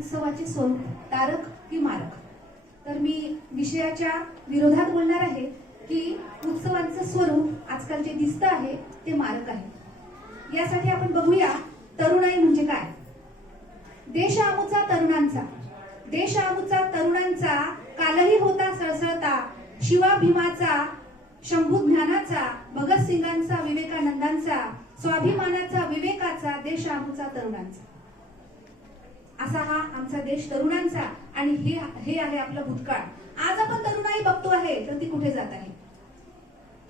उत्सवाचे स्वरूप तारक की मारक? तर मी विषयाच्या विरोधात बोलणार आहे की उत्सवांचं स्वरूप आजकाल जे दिसतं आहे ते मारक आहे. यासाठी आपण बघूया तरुणाई म्हणजे काय? देश आमूचा तरुणांचा. देश आमूचा तरुणांचा कालही होता सळसळता. शिवा भीमाचा शंभू ज्ञानाचा भगतसिंगांचा विवेकानंदांचा स्वाभिमानाचा विवेकाचा देश आमूचा तरुणांचा. असा हा आमचा देश तरुणांचा आणि हे हे आहे आपलं भूतकाळ. आज आपण तरुणाई बघतो आहे तर ती कुठे जात आहे?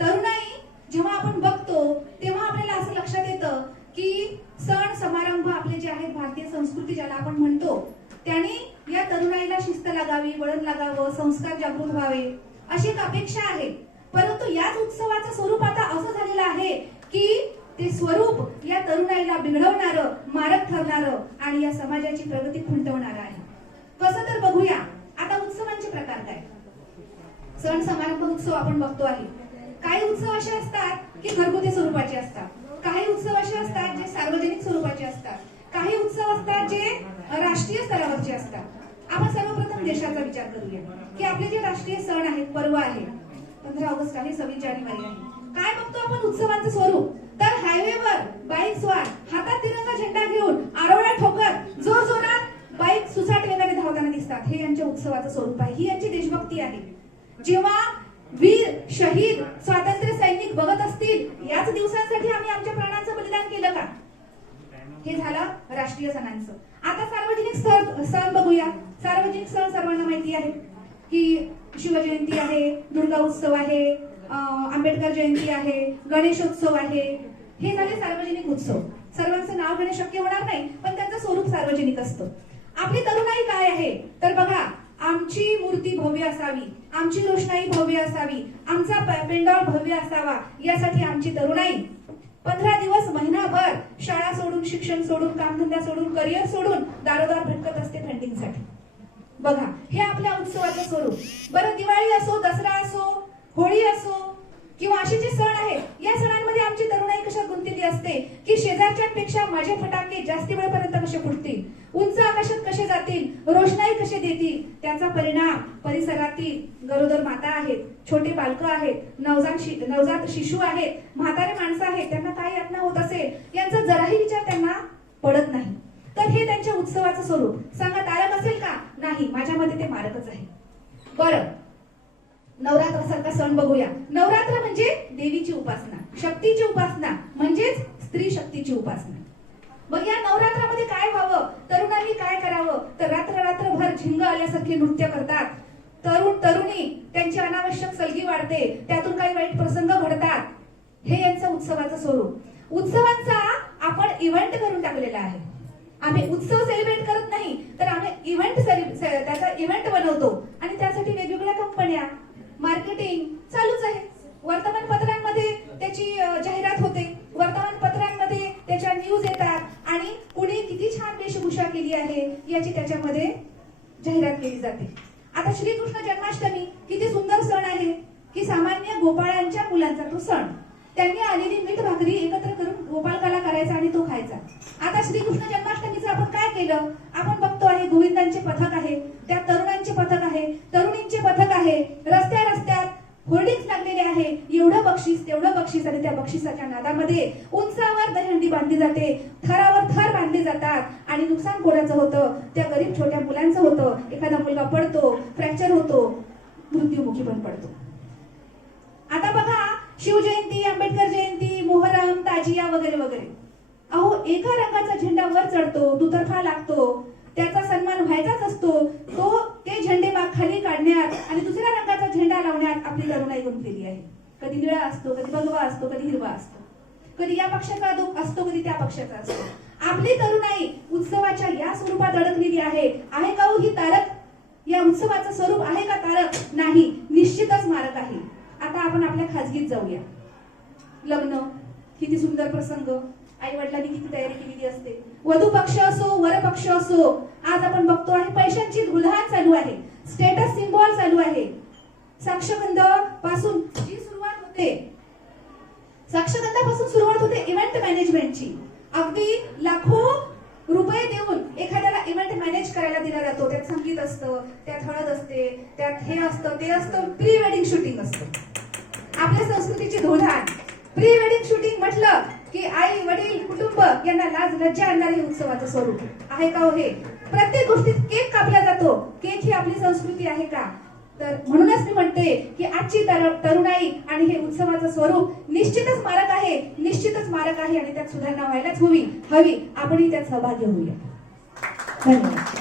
तरुणाई जेव्हा आपण बघतो तेव्हा आपल्याला असं लक्षात येतं की सण समारंभ आपले जे आहेत भारतीय संस्कृती ज्याला आपण म्हणतो त्यांनी या तरुणाईला शिस्त लागावी वळण लागावं संस्कार जागृत व्हावे अशी एक अपेक्षा आहे. परंतु याच उत्सवाचं स्वरूप आता असं झालेलं आहे की ते स्वरूप या तरुणाईला बिघडवणारं मारक ठरणारं आणि या समाजाची प्रगती खुंटवणारं आहे. कसं तर बघूया. आता उत्सवांचे प्रकार काय? सण समारंभ उत्सव आपण बघतो आहे. काही उत्सव असे असतात की घरगुती स्वरूपाचे असतात. काही उत्सव असे असतात जे सार्वजनिक स्वरूपाचे असतात. काही उत्सव असतात जे राष्ट्रीय स्तरावरचे असतात. आपण सर्वप्रथम देशाचा विचार करूया. की आपले जे राष्ट्रीय सण आहेत पर्व आहे पंधरा ऑगस्ट आहे सव्वीस जानेवारी आहे. काय बघतो आपण उत्सवांचं स्वरूप? हायवेवर बाईक स्वार हातात तिरंगा झेंडा घेऊन आरोळ्या ठोकत जोर जोरात बाईक सुसाट वेगाने धावताना दिसतात. हे यांच्या उत्सवाचं स्वरूप आहे. ही यांची देशभक्ती आहे. जेव्हा वीर शहीद स्वातंत्र्य सैनिक बघत असतील याच दिवसांसाठी आम्ही आमच्या प्राणांचं बलिदान केलं का? हे झालं राष्ट्रीय सणांचं. आता सार्वजनिक सण सण बघूया. सार्वजनिक सण सर्वांना माहिती आहे की शिवजयंती आहे दुर्गा उत्सव आहे आंबेडकर जयंती आहे गणेशोत्सव आहे हे झाले सार्वजनिक उत्सव. सर्वांचं नाव घेणे शक्य होणार नाही पण त्यांचं स्वरूप सार्वजनिक असतं. आपली तरुणाई काय आहे? तर बघा आमची मूर्ती भव्य असावी आमची रोषणाई भव्य असावी आमचा पेंडॉल भव्य असावा यासाठी आमची तरुणाई. पंधरा दिवस महिनाभर शाळा सोडून शिक्षण सोडून कामधंदा सोडून करिअर सोडून दारोदार भटकत असते फंडिंगसाठी. बघा हे आपल्या उत्सवाचं स्वरूप. बरं दिवाळी असो दसरा असो होळी असो किंवा असे जे सण आहेत या सणांमध्ये आमची तरुणाई कशात गुंतलेली असते की शेजारच्यापेक्षा माझे फटाके जास्ती वेळपर्यंत कसे फुटतील? उंच आकाशात कसे जातील? रोषणाई कसे देतील? त्याचा परिणाम परिसरातील गरोदर माता आहेत छोटे बालक आहेत नवजात नवजात शिशु आहेत म्हातारे माणसं आहेत त्यांना काय यातना होत असेल यांचा जराही विचार त्यांना पडत नाही. तर हे त्यांच्या उत्सवाचं स्वरूप. सांगा तारक असेल का? नाही माझ्या मते ते मारकच आहे. बरं. नवरात्रासारखा सण बघूया. नवरात्र म्हणजे देवीची उपासना शक्तीची उपासना म्हणजेच स्त्री शक्तीची उपासना. मग या नवरात्रामध्ये काय व्हावं? तरुणांनी काय करावं? तर रात्र रात्रभर झिंग आल्यासारखे नृत्य करतात. तरुण तरुणी त्यांची अनावश्यक सलगी वाढते. त्यातून काही वाईट प्रसंग घडतात. हे यांचं उत्सवाचं स्वरूप. उत्सवांचा आपण इव्हेंट करून टाकलेला आहे. आम्ही उत्सव सेलिब्रेट करत नाही तर आम्ही इव्हेंट त्याचा इव्हेंट बनवतो. आणि त्यासाठी वेगवेगळ्या कंपन्या मार्केटिंग चालूच आहे. वर्तमानपत्रांमध्ये त्याची जाहिरात होते. वर्तमानपत्रांमध्ये त्याच्या न्यूज येतात. आणि कुणी किती छान वेशभूषा केली आहे याची त्याच्यामध्ये जाहिरात केली जाते. आता श्रीकृष्ण जन्माष्टमी किती सुंदर सण आहे. की सामान्य गोपाळांच्या मुलांचा तो सण. त्यांनी आलेली मीठ भाकरी एकत्र करून गोपालकाला करायचा आणि तो खायचा. आता श्रीकृष्ण जन्माष्टमीचं आपण काय केलं? आपण बघतो आहे गोविंदांचे पथक आहे. त्या तरुणांचे पथक आहे तरुणींचे पथक आहे रस्त्या रस्त्यात होर्डिंग्स लागलेले आहे एवढं बक्षीस आणि त्या बक्षिसाच्या नादामध्ये उंचावर दहंडी बांधली जाते थरावर थर बांधले जातात आणि नुकसान कोणाचं होतं? त्या गरीब छोट्या मुलांचं होतं. एखादा मुलगा पडतो फ्रॅक्चर होतो मृत्युमुखी पण पडतो. आता बघा शिवजयंती आंबेडकर जयंती मोहरम ताजिया वगैरे वगैरे. अहो एका रंगाचा झेंडा वर चढतो दुतर्फा लागतो. त्याचा सन्मान व्हायचाच असतो. तो ते झेंडे बाग खाली काढण्यात आणि दुसऱ्या रंगाचा झेंडा लावण्यात आपली तरुणाई गुंतलेली आहे. कधी निळा असतो कधी भगवा असतो कधी हिरवा असतो. कधी या पक्षाचा दुःख असतो कधी त्या पक्षाचा असतो. आपली तरुणाई उत्सवाच्या या स्वरूपात अडकलेली आहे. आहे का हो ही तारक? या उत्सवाचं स्वरूप आहे का तारक? नाही निश्चितच मारक आहे. आता आपण आपल्या खाजगीत जाऊया. लग्न किती सुंदर प्रसंग. आई वडिलांनी किती तयारी केलेली असते. वधू पक्ष असो वर पक्ष असो आज आपण बघतो आहे पैशांची धुळधाण चालू आहे. स्टेटस सिम्बॉल चालू आहे. साक्षगंधपासून जी साक्षरतापासून होते सुरुवात होते इव्हेंट मॅनेजमेंटची अगदी लाखो रुपये देऊन एखाद्याला इव्हेंट मॅनेज करायला दिला जातो. त्यात संगीत असतं त्यात हळद असते त्यात हे असतं ते असतं प्री वेडिंग शूटिंग असतं. आपल्या संस्कृतीची धोधान. प्री वेडिंग शूटिंग म्हटलं की आई वडील कुटुंब यांना लाज लज्जा आणणारे उत्सवाचं स्वरूप आहे का हो हे? प्रत्येक गोष्टीत केक कापला जातो. केक ही आपली संस्कृती आहे का? तर म्हणूनच मी म्हणते की आजची तर- तरुणाई आणि हे उत्सवाचं स्वरूप निश्चितच मारक आहे निश्चितच मारक आहे आणि त्यात सुधारणा व्हायलाच हवी. हवी. आपणही त्यात सहभागी होऊया. धन्यवाद.